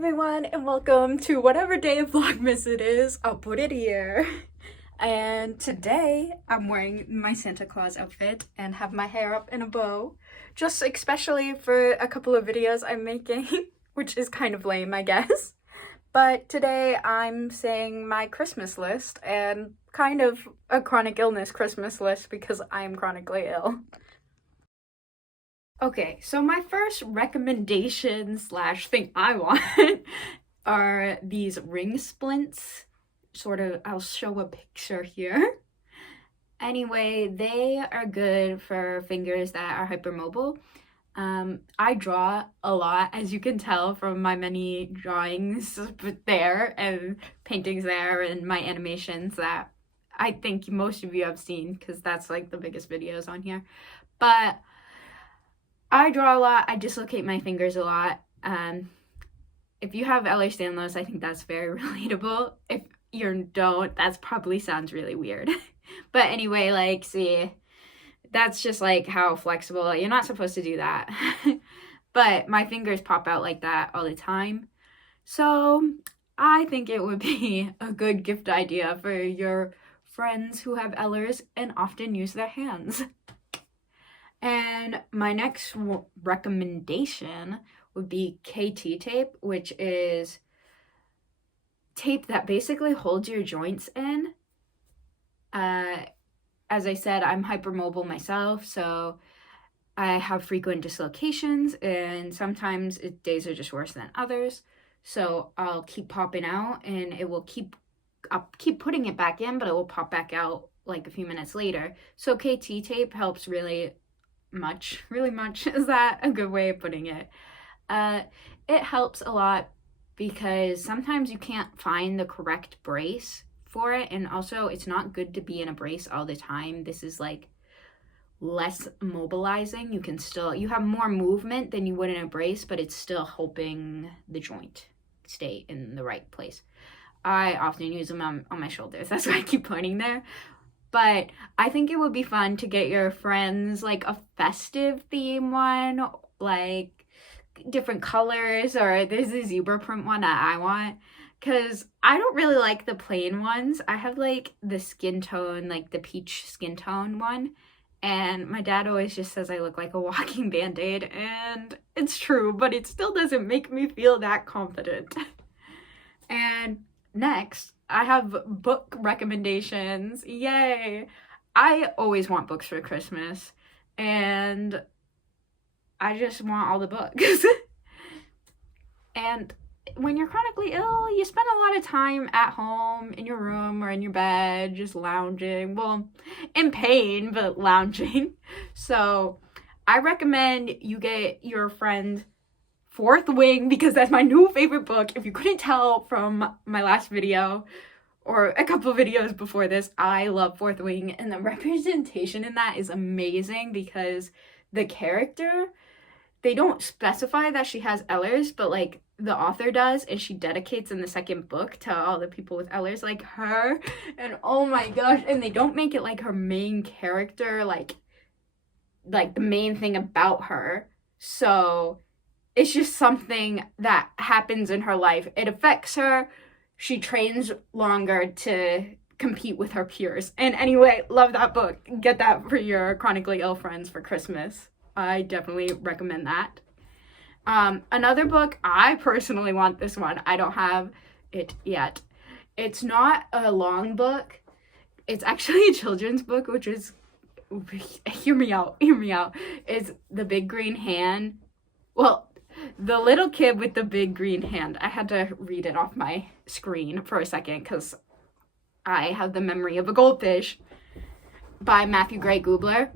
everyone, and welcome to whatever day of Vlogmas it is. I'll put it here. And today I'm wearing my Santa Claus outfit and have my hair up in a bow, just especially for a couple of videos I'm making, which is kind of lame, I guess. But today I'm saying my Christmas list, and kind of a chronic illness Christmas list because I am chronically ill. Okay, so my first recommendation slash thing I want are these ring splints. I'll show a picture here. Anyway, they are good for fingers that are hypermobile. I draw a lot, as you can tell from my many drawings there and paintings there and my animations that I think most of you have seen because that's like the biggest videos on here. But I draw a lot. I dislocate my fingers a lot. If you have Ehlers-Danlos, I think that's very relatable. If you don't, that probably sounds really weird. But anyway, see, that's just like how flexible. You're not supposed to do that. But my fingers pop out like that all the time. So I think it would be a good gift idea for your friends who have Ehlers and often use their hands. And my next recommendation would be KT tape, which is tape that basically holds your joints in. As I said, I'm hypermobile myself, so I have frequent dislocations, and sometimes days are just worse than others. So I'll keep popping out, and I'll keep putting it back in, but it will pop back out like a few minutes later. So KT tape helps really much. Is that a good way of putting it? It helps a lot because sometimes you can't find the correct brace for it, and also it's not good to be in a brace all the time. This is like less mobilizing. You have more movement than you would in a brace, but it's still helping the joint stay in the right place. I often use them on my shoulders. That's why I keep pointing there. But I think it would be fun to get your friends like a festive theme one, like different colors, or there's a zebra print one that I want, because I don't really like the plain ones. I have like the skin tone, like the peach skin tone one, and my dad always just says I look like a walking band-aid, and it's true, but it still doesn't make me feel that confident. And next, I have book recommendations. Yay! I always want books for Christmas, and I just want all the books. And when you're chronically ill, you spend a lot of time at home, in your room, or in your bed, just lounging. Well, in pain, but lounging. So I recommend you get your friend Fourth Wing, because that's my new favorite book. If you couldn't tell from my last video or a couple videos before this, I love Fourth Wing, and the representation in that is amazing because the character, they don't specify that she has Ehlers, but like the author does, and she dedicates in the second book to all the people with Ehlers like her, and oh my gosh, and they don't make it like her main character, like the main thing about her. So it's just something that happens in her life. It affects her. She trains longer to compete with her peers. And anyway, love that book. Get that for your chronically ill friends for Christmas. I definitely recommend that. Another book, I personally want this one. I don't have it yet. It's not a long book. It's actually a children's book, which is, hear me out. It's The Big Green Hand. Well, The Little Kid with the Big Green Hand. I had to read it off my screen for a second because I have the memory of a goldfish, by Matthew Gray Gubler.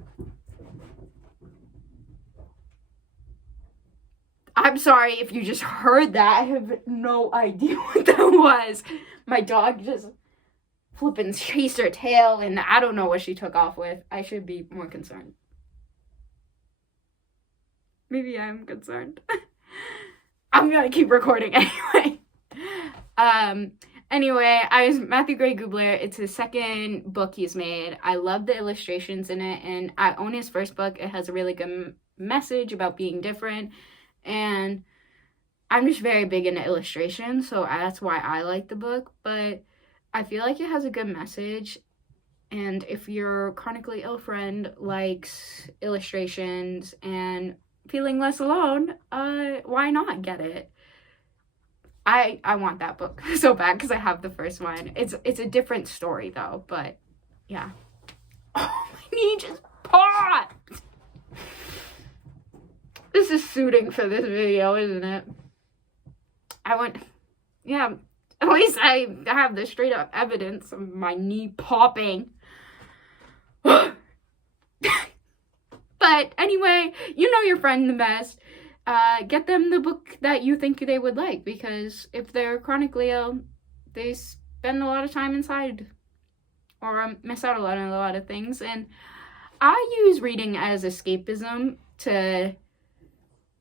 I'm sorry if you just heard that. I have no idea what that was. My dog just flipping chased her tail, and I don't know what she took off with. I should be more concerned. Maybe I'm concerned. I'm gonna keep recording anyway. Anyway, Matthew Gray Gubler. It's his second book he's made. I love the illustrations in it, and I own his first book. It has a really good message about being different, and I'm just very big into illustration, so that's why I like the book, but I feel like it has a good message. And if your chronically ill friend likes illustrations and feeling less alone, why not get it? I want that book so bad because I have the first one. It's a different story though, but yeah. Oh, my knee just popped. This is suiting for this video, isn't it? Yeah, at least I have the straight up evidence of my knee popping. But anyway, you know your friend the best. Get them the book that you think they would like, because if they're chronically ill, they spend a lot of time inside or miss out on a lot of things. And I use reading as escapism to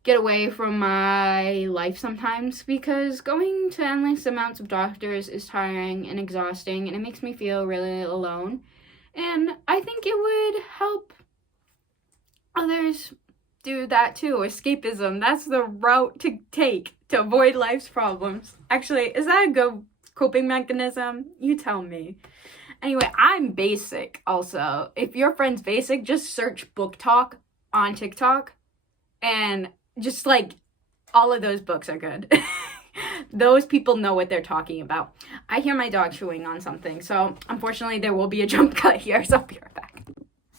get away from my life sometimes, because going to endless amounts of doctors is tiring and exhausting, and it makes me feel really alone. And I think it would help others do that too. Escapism, that's the route to take to avoid life's problems. Actually, is that a good coping mechanism? You tell me. Anyway, I'm basic also. If your friend's basic, just search book talk on TikTok, and just like all of those books are good. Those people know what they're talking about. I hear my dog chewing on something, so unfortunately there will be a jump cut here, so I'll be right back.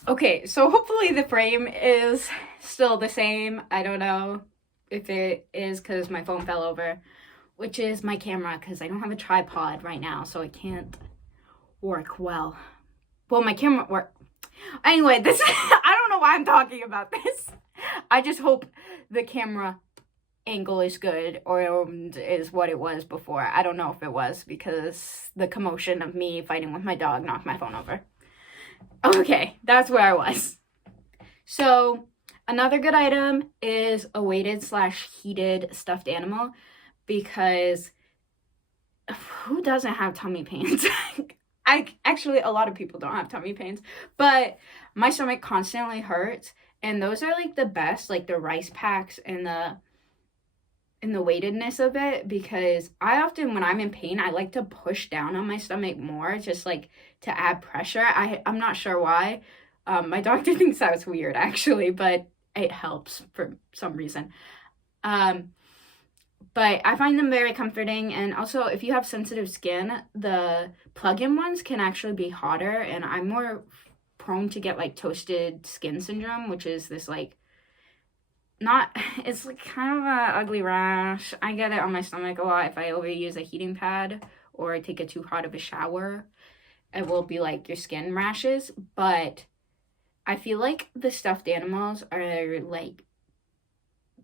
Okay, so hopefully the frame is still the same. I don't know if it is because my phone fell over, which is my camera, because I don't have a tripod right now, so it can't work well. Well, my camera work. Anyway, this I don't know why I'm talking about this. I just hope the camera angle is good, or is what it was before. I don't know if it was, because the commotion of me fighting with my dog knocked my phone over. Okay, that's where I was. So another good item is a weighted/heated stuffed animal, because who doesn't have tummy pains? Actually, a lot of people don't have tummy pains, but my stomach constantly hurts, and those are like the best, like the rice packs and the weightedness of it, because I often, when I'm in pain, I like to push down on my stomach more, just like to add pressure. I'm not sure why. My doctor thinks that's weird actually, but it helps for some reason. But I find them very comforting, and also if you have sensitive skin, the plug-in ones can actually be hotter, and I'm more prone to get like toasted skin syndrome, which is this like it's like kind of a ugly rash. I get it on my stomach a lot if I overuse a heating pad or I take a too hot of a shower. It will be like your skin rashes, but I feel like the stuffed animals are like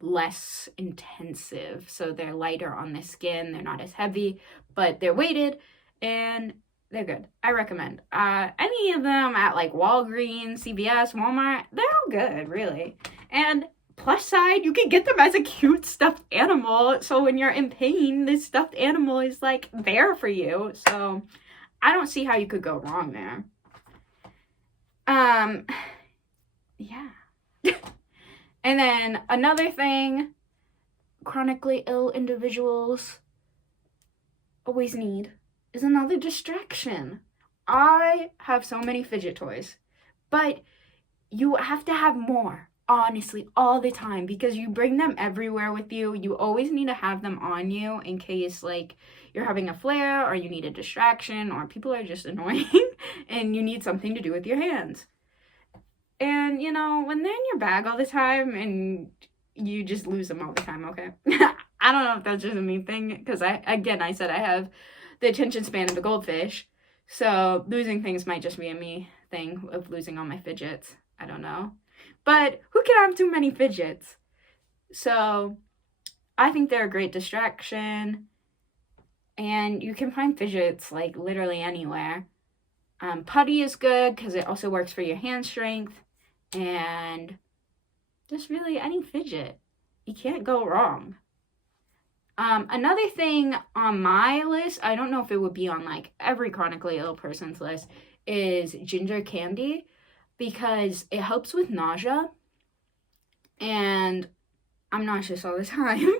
less intensive, so they're lighter on the skin, they're not as heavy, but they're weighted and they're good. I recommend any of them at like Walgreens, CVS, Walmart. They're all good, really. And plus side, you can get them as a cute stuffed animal, so when you're in pain, this stuffed animal is like there for you. So I don't see how you could go wrong there. Yeah. And then another thing chronically ill individuals always need is another distraction. I have so many fidget toys, but you have to have more, honestly, all the time, because you bring them everywhere with you. You always need to have them on you in case like you're having a flare, or you need a distraction, or people are just annoying and you need something to do with your hands. And, you know, when they're in your bag all the time and you just lose them all the time, okay? I don't know if that's just a me thing, because I said I have the attention span of a goldfish. So losing things might just be a me thing of losing all my fidgets. I don't know. But who can have too many fidgets? So I think they're a great distraction. And you can find fidgets like literally anywhere. Putty is good because it also works for your hand strength. And just really any fidget. You can't go wrong. Another thing on my list, I don't know if it would be on like every chronically ill person's list, is ginger candy, because it helps with nausea. And I'm nauseous all the time.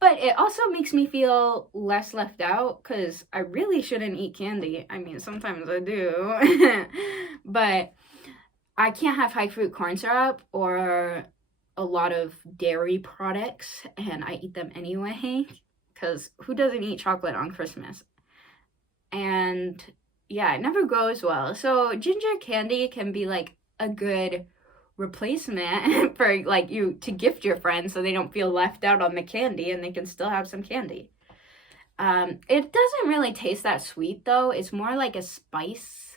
But it also makes me feel less left out because I really shouldn't eat candy. I mean, sometimes I do. But I can't have high fruit corn syrup or a lot of dairy products, and I eat them anyway. Because who doesn't eat chocolate on Christmas? And yeah, it never goes well. So ginger candy can be like a good replacement for like you to gift your friends so they don't feel left out on the candy and they can still have some candy. It doesn't really taste that sweet though. It's more like a spice.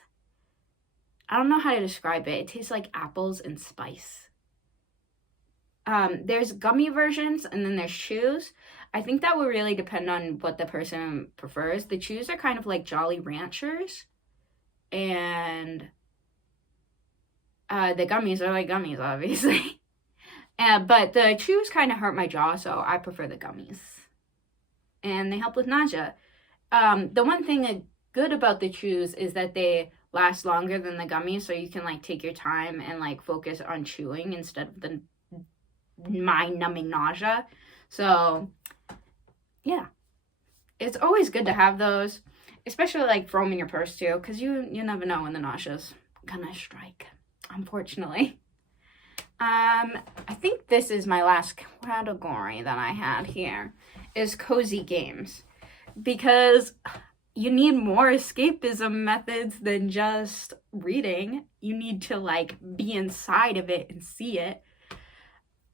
I don't know how to describe it. It tastes like apples and spice. There's gummy versions and then there's chews. I think that will really depend on what the person prefers. The chews are kind of like Jolly Ranchers, and the gummies are like gummies, obviously. But the chews kind of hurt my jaw, so I prefer the gummies. And they help with nausea. The one thing good about the chews is that they last longer than the gummies, so you can like take your time and like focus on chewing instead of the mind-numbing nausea. So yeah, it's always good to have those, especially like throw them in your purse too, because you never know when the nausea's gonna strike, unfortunately. I think this is my last category that I had here, is cozy games, because you need more escapism methods than just reading. You need to like be inside of it and see it.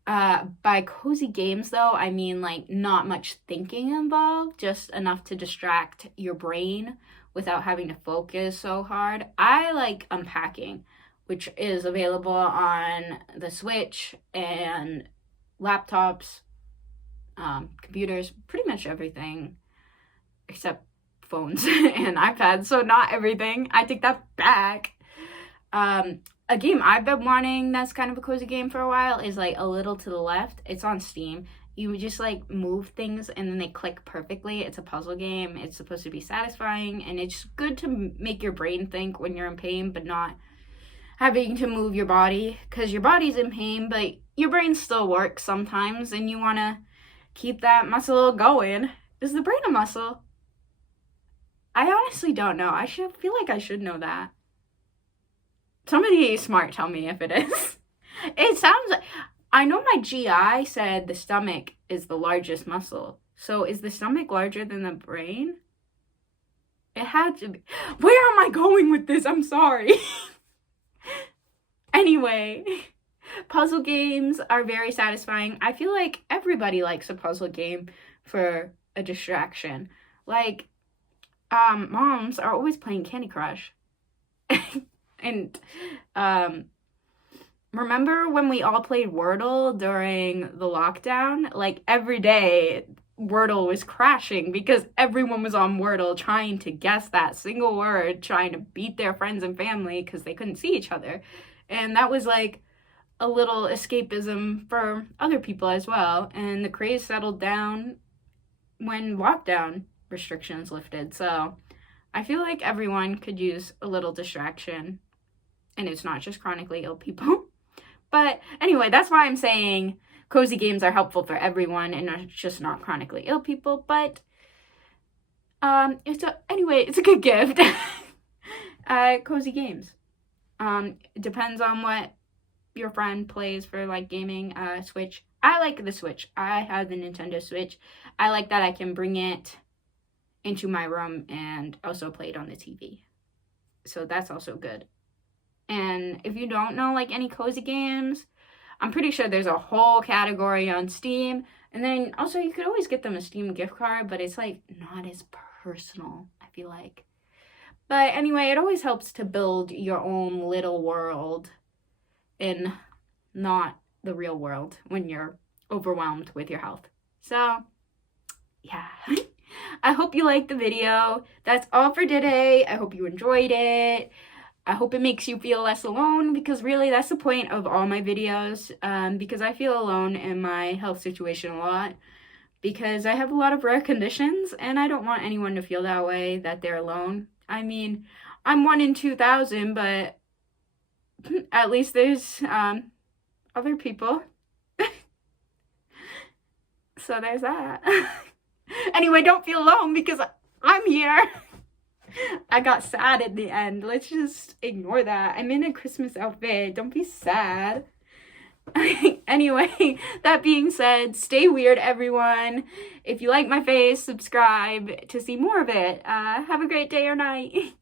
By cozy games though, I mean like not much thinking involved, just enough to distract your brain without having to focus so hard. I like unpacking, which is available on the Switch and laptops, computers, pretty much everything except phones and iPads, so not everything. I take that back. A game I've been wanting that's kind of a cozy game for a while is like A Little to the Left. It's on Steam. You just like move things and then they click perfectly. It's a puzzle game. It's supposed to be satisfying, and it's good to make your brain think when you're in pain, but not having to move your body, because your body's in pain, but your brain still works sometimes, and you want to keep that muscle going. Is the brain a muscle? I honestly don't know. I feel like I should know that. Somebody smart tell me if it is. It sounds like, I know my GI said the stomach is the largest muscle. So is the stomach larger than the brain? It had to be. Where am I going with this? I'm sorry. Anyway, puzzle games are very satisfying. I feel like everybody likes a puzzle game for a distraction. Like, moms are always playing Candy Crush. And remember when we all played Wordle during the lockdown? Like every day Wordle was crashing because everyone was on Wordle trying to guess that single word, trying to beat their friends and family because they couldn't see each other. And that was like a little escapism for other people as well. And the craze settled down when lockdown restrictions lifted. So I feel like everyone could use a little distraction. And it's not just chronically ill people. But anyway, that's why I'm saying cozy games are helpful for everyone and it's just not chronically ill people. But it's a good gift. Cozy games. It depends on what your friend plays for like gaming. Switch. I like the Switch. I have the Nintendo Switch. I like that I can bring it into my room and also play it on the TV. So that's also good. And if you don't know like any cozy games, I'm pretty sure there's a whole category on Steam. And then also you could always get them a Steam gift card, but it's like not as personal, I feel like. But anyway, it always helps to build your own little world in not the real world when you're overwhelmed with your health. So yeah. I hope you liked the video. That's all for today. I hope you enjoyed it. I hope it makes you feel less alone, because really that's the point of all my videos, because I feel alone in my health situation a lot because I have a lot of rare conditions and I don't want anyone to feel that way, that they're alone. I mean, I'm 1 in 2,000, but at least there's other people. So there's that. Anyway, don't feel alone because I'm here. I got sad at the end. Let's just ignore that. I'm in a Christmas outfit. Don't be sad. Anyway, that being said, stay weird, everyone. If you like my face, subscribe to see more of it. Have a great day or night.